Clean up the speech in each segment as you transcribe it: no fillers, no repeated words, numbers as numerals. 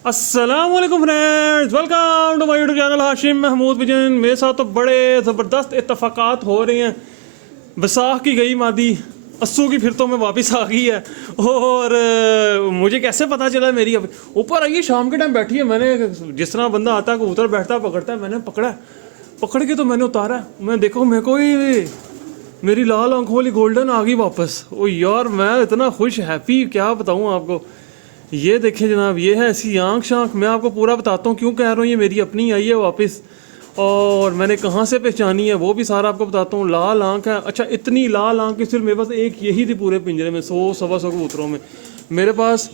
अस्सलाम वालेकुम friends, welcome to my YouTube channel Hashim Mahmood बिजन। मेरे साथ तो बड़े ज़बरदस्त इत्तफाकात हो रहे हैं। बैसाख की गई मादी अस्सू की फिर तो मैं वापस आ गई है। और मुझे कैसे पता चला मेरी अब ऊपर आई है, शाम के टाइम बैठी है। मैंने जिस तरह बंदा आता है कबूतर बैठता है पकड़ता है, मैंने पकड़ के तो मैंने उतारा। मैं देखो मेरे को ही मेरी लाल आंखों वाली गोल्डन आ गई वापस। ओ यार मैं इतना खुश हैप्पी क्या बताऊँ आपको। ये देखें जनाब, ये है ऐसी आँख शाँख। मैं आपको पूरा बताता हूँ क्यों कह रहा हूँ, ये मेरी अपनी आई है वापस। और मैंने कहाँ से पहचानी है वो भी सारा आपको बताता हूँ। लाल आँख है। अच्छा, इतनी लाल आँख की सिर्फ मेरे पास एक यही थी पूरे पिंजरे में, 100-125 कबूतरों में। मेरे पास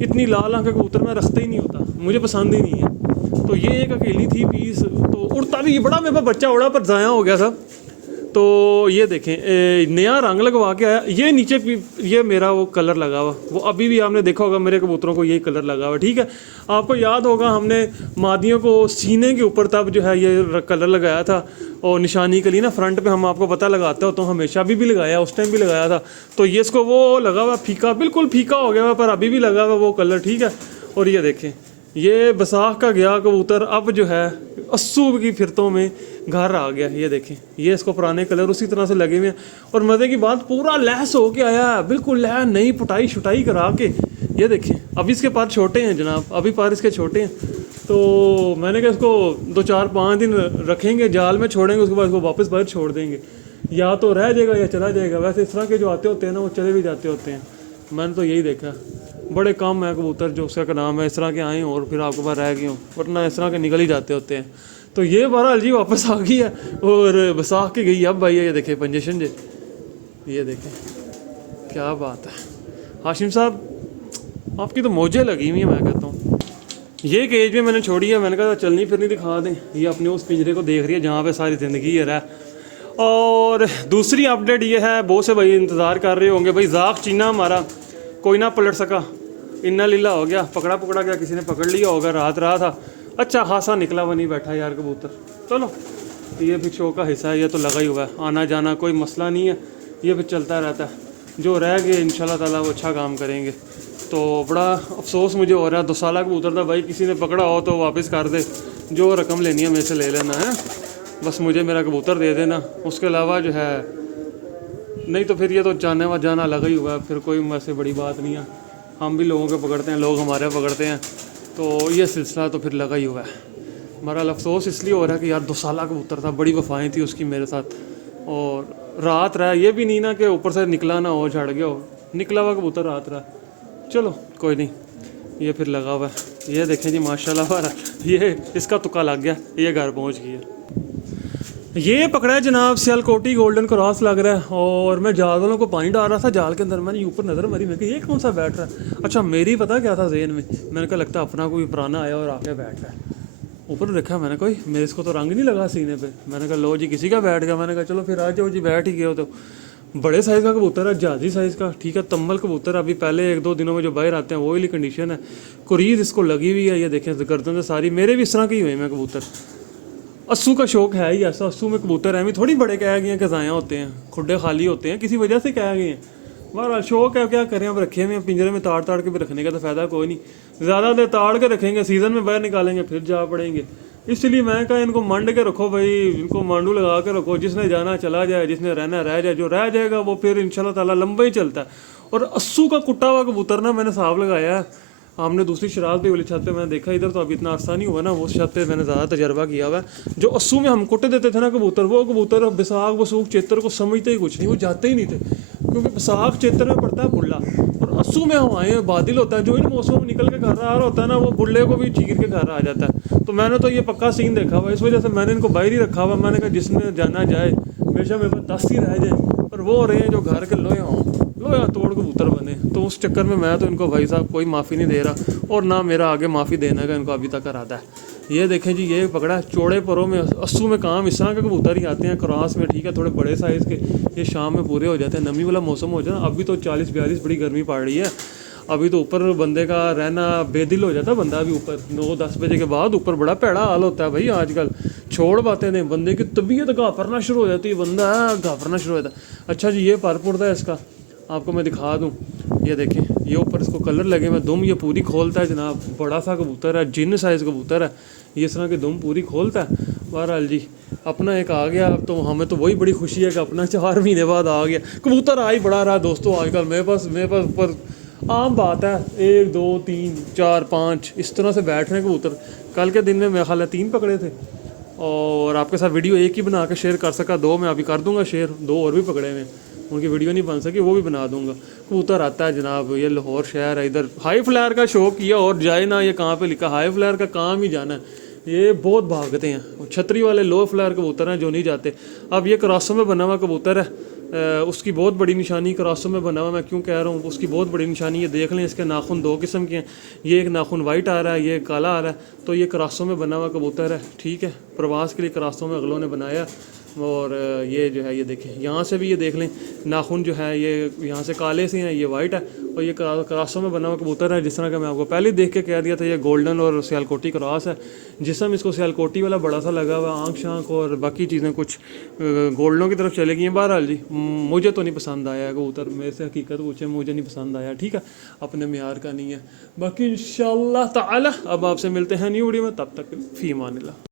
इतनी लाल आँख का कबूतर मैं रखता ही नहीं होता, मुझे पसंद ही नहीं है। तो ये एक अकेली थी पीस, तो उड़ता भी बड़ा मेरे पास बच्चा उड़ा पर ज़ाया हो गया था। तो ये देखें नया रंग लगवा के आया। ये नीचे ये मेरा वो कलर लगा हुआ, वो अभी भी आपने देखा होगा मेरे कबूतरों को यही कलर लगा हुआ, ठीक है। आपको याद होगा हमने मादियों को सीने के ऊपर तब जो है ये कलर लगाया था, और निशानी के लिए ना फ्रंट पे हम आपको पता लगाते हो तो हमेशा भी लगाया, उस टाइम भी लगाया था। तो ये इसको वो लगा हुआ फीका, बिल्कुल फीका हो गया हुआ, पर अभी भी लगा हुआ वो कलर, ठीक है। और ये देखें ये बैसाख का गया कबूतर अब जो है अस्सू की फिरतों में घर आ गया। ये देखें ये इसको पुराने कलर उसी तरह से लगे हुए हैं। और मज़े की बात, पूरा लहस हो के आया, बिल्कुल लह नई पुटाई शुटाई करा के। ये देखें अभी इसके पर छोटे हैं जनाब, अभी पर इसके छोटे हैं। तो मैंने कहा इसको 2-4-5 दिन रखेंगे, जाल में छोड़ेंगे, उसके बाद इसको वापस बाहर छोड़ देंगे। या तो रह जाएगा या चला जाएगा। वैसे इस तरह के जो आते होते हैं ना वो चले भी जाते होते हैं। मैंने तो यही देखा, बड़े कम है कबूतर जो उसका नाम है इस तरह के आए और फिर आपके पास रह गए हों, वरना इस तरह के निकल ही जाते होते हैं। तो ये बहरहाल जी वापस आ गई है और बैसाख की गई अब भाई। ये देखें पंजेशन जे, ये देखें क्या बात है। हाशिम साहब आपकी तो मौजें लगी हुई है, मैं कहता हूँ। ये केज में मैंने छोड़ी है, मैंने कहा चलनी फिरनी दिखा दें। ये अपने उस पिंजरे को देख रही है जहाँ पे सारी ज़िंदगी है रहा। और दूसरी अपडेट ये है, बहुत से भाई इंतज़ार कर रहे होंगे भाई, जाक चीना हमारा कोई ना पलट सका, इन्ना लीला हो गया, पकड़ा गया, किसी ने पकड़ लिया होगा, रात रहा था, अच्छा खासा निकला हुआ नहीं बैठा यार कबूतर। चलो ये भी शो का हिस्सा है, ये तो लगा ही हुआ है, आना जाना कोई मसला नहीं है, ये भी चलता रहता है। जो रह गए इंशाल्लाह ताला वो अच्छा काम करेंगे। तो बड़ा अफसोस मुझे हो रहा है, 2 साल कबूतर था भाई, किसी ने पकड़ा हो तो वापस कर दे, जो रकम लेनी है मेरे से ले लेना है, बस मुझे मेरा कबूतर दे देना, उसके अलावा जो है नहीं तो फिर ये तो जाना लगा ही हुआ है, फिर कोई वैसे बड़ी बात नहीं है। हम भी लोगों के पकड़ते हैं, लोग हमारे पकड़ते हैं, तो ये सिलसिला तो फिर लगा ही हुआ है। हमारा अफसोस इसलिए हो रहा है कि यार 2 साल कबूतर था, बड़ी वफाएँ थी उसकी मेरे साथ, और रात रहा, ये भी नहीं ना कि ऊपर से निकला ना हो, झड़ गया हो, निकला हुआ कबूतर रात रहा। चलो कोई नहीं, ये फिर लगा हुआ है। ये देखें जी माशाल्लाह, ये इसका तुक्का लग गया, ये घर पहुँच गया। ये पकड़ा है जनाब सियालकोटी गोल्डन क्रॉस लग रहा है। और मैं जाल वालों को पानी डाल रहा था, जाल के अंदर मैंने ऊपर नज़र मारी, मैं ये कौन सा बैठ रहा है। अच्छा मेरी पता क्या था ज़हन में, मैंने कहा लगता है अपना कोई पुराना आया और आके बैठ रहा है। ऊपर देखा मैंने, कोई मेरे इसको तो रंग नहीं लगा सीने पे। मैंने कहा लो जी किसी का बैठ गया। मैंने कहा चलो फिर आ जाओ जी, बैठ ही गए हो तो। बड़े साइज़ का कबूतर है, जहाजी साइज़ का, ठीक है, तम्बल कबूतर। अभी पहले 1-2 दिनों में जो बाहर आते हैं वो वाली कंडीशन है, कुरीद इसको लगी हुई है। ये देखें गर्दन से सारी, मेरे भी इस तरह के ही हुए मैं कबूतर। अस्सू का शौक है ही ऐसा, अस्सू में कबूतर हैं भी थोड़ी बड़े कह गए हैं कि ज़ाया होते हैं, खुड्डे खाली होते हैं, किसी वजह से कह गए हैं। बहरहाल शौक है, क्या करें, अब रखे हुए हैं पिंजरे में, ताड़ के भी रखने का तो फ़ायदा कोई नहीं। ज़्यादा देर ताड़ के रखेंगे, सीज़न में बाहर निकालेंगे फिर जा पड़ेंगे। इसलिए मैं कहा इनको मंड के रखो भाई, इनको मांडू लगा के रखो, जिसने जाना चला जाए, जिसने रहना रह जाए, जो रह जाएगा वो फिर इंशाल्लाह ताला लंबा ही चलता है। और अस्सू का कुट्टा हुआ कबूतर ना मैंने हिसाब लगाया है, हमने दूसरी शराब पे वाली छत पे मैंने देखा, इधर तो अभी इतना अरसा नहीं हुआ ना, उस छत पे मैंने ज़्यादा तजर्बा किया हुआ है। जो अस्सू में हम कुट्टे देते थे ना कबूतर, वो कबूतर बैसाख बसूख चेतर को समझते ही कुछ नहीं, वो जाते ही नहीं थे, क्योंकि बैसाख चेतर में पड़ता है बुल्ला, और अस्सू में हवाएं बादल होता है, जो इन मौसमों में निकल के घर आ रहा होता है ना, वो बुल्ले को भी चीर के घर आ जाता है। तो मैंने तो ये पक्का सीन देखा हुआ, इस वजह से मैंने इनको बाहर ही रखा हुआ। मैंने कहा जिसने जाना जाए, हमेशा मेरे पास 10 ही रह जाए, पर वो हो रहे हैं जो घर के लोहे तोड़ कबूतर बने। तो उस चक्कर में मैं तो इनको भाई साहब कोई माफ़ी नहीं दे रहा, और ना मेरा आगे माफ़ी देने का इनको अभी तक इरादा है। ये देखें जी ये पकड़ा चौड़े परों में, अस्सू में काम इस तरह के कबूतर ही आते हैं क्रॉस में, ठीक है, थोड़े बड़े साइज़ के, ये शाम में पूरे हो जाते हैं, नमी वाला मौसम हो जाए। अभी तो 40-42 बड़ी गर्मी पड़ रही है, अभी तो ऊपर बंदे का रहना बेदिल हो जाता है बंदा भी ऊपर, 9-10 बजे के बाद ऊपर बड़ा पैड़ा हाल होता है भाई आजकल। छोड़ बातें नहीं, बंदे की तबीयत घापरना शुरू हो जाती है, बंदा घापरना शुरू हो जाता है। अच्छा जी ये परपुर था इसका, आपको मैं दिखा दूँ, ये देखें, ये ऊपर इसको कलर लगे हुए, दुम ये पूरी खोलता है जनाब, बड़ा सा कबूतर है, जिन साइज़ कबूतर है ये, इस तरह की दुम पूरी खोलता है। बहरहाल जी अपना एक आ गया, अब तो हमें तो वही बड़ी खुशी है कि अपना 4 महीने बाद आ गया कबूतर। आ ही बड़ा रहा दोस्तों आजकल मेरे पास ऊपर आम बात है 1 2 3 4 5 इस तरह से बैठ रहे हैं कबूतर। कल के दिन में मेरा ख्याल है 3 पकड़े थे, और आपके साथ वीडियो एक ही बना के शेयर कर सका, 2 मैं अभी कर दूंगा शेयर, 2 और भी पकड़े हुए हैं, उनकी वीडियो नहीं बन सकी, वो भी बना दूंगा। कबूतर आता है जनाब, ये लाहौर शहर है, इधर हाई फ्लायर का शौक किया और जाए ना, ये कहाँ पे लिखा, हाई फ्लायर का काम ही जाना है। ये बहुत भागते हैं, छतरी वाले लो फ्लायर कबूतर हैं जो नहीं जाते। अब ये क्रॉसों में बना हुआ कबूतर है, उसकी बहुत बड़ी निशानी क्रॉसों में बना हुआ, मैं क्यों कह रहा हूँ, उसकी बहुत बड़ी निशानी ये देख लें, इसके नाखून 2 किस्म के हैं, ये एक नाखून वाइट आ रहा है, ये काला आ रहा है, तो ये क्रॉसों में बना हुआ कबूतर है, ठीक है, प्रवास के लिए क्रॉसों में अगलों ने बनाया। और ये जो है ये देखें, यहाँ से भी ये देख लें नाखून जो है ये यहाँ से काले से हैं, ये वाइट है, और ये क्रॉसों में बना हुआ कबूतर है, जिस तरह का मैं आपको पहले देख के कह दिया था, ये गोल्डन और सियालकोटी क्रॉस है। जिसम इसको सियालकोटी वाला बड़ा सा लगा हुआ, आँख शाँख और बाकी चीज़ें कुछ गोल्डनों की तरफ चले गई हैं। बहरहाल जी मुझे तो नहीं पसंद आया कबूतर, मेरे से हकीकत पूछे मुझे नहीं पसंद आया, ठीक है, अपने म्यार का नहीं है। बाकी इंशाअल्लाह ताला अब आपसे मिलते हैं न्यू वीडियो में, तब तक फी अमानिल्लाह।